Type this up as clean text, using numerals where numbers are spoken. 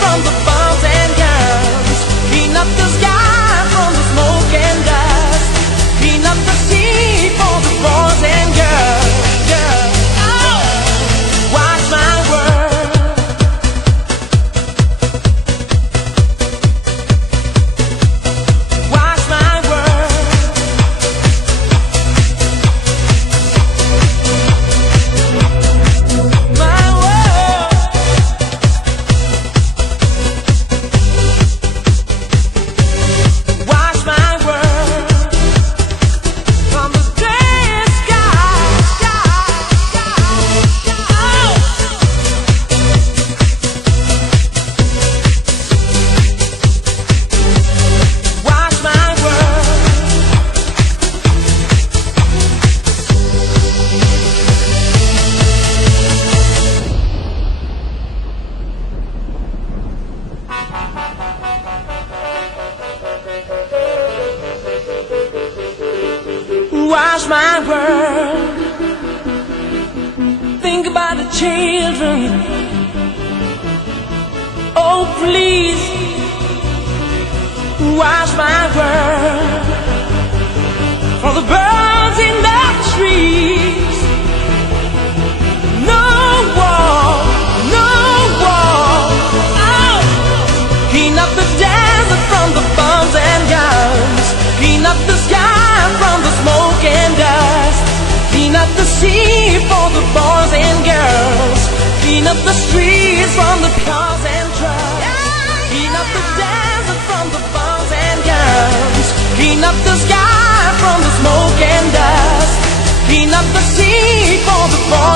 from the bombs and guns. Clean up the sky from the smoke and dust. Clean up the sea for the boys and girls. Oh, watch my world. Watch my world. My world. Watch my world from the gray sky. Oh. Watch my world. Watch my world. Think about the children. Oh, please. Watch my world. For the birds in the trees. No war, no war. Oh. Clean up the desert from the bombs and guns. Clean up the sky from the smoke and dust. Clean up the sea for the boys and girls. Clean up the streets from the cars and trucks. Clean up the desert from the bombs and guns. Clean up the sky from the smoke and dust. Clean up the sea for the boys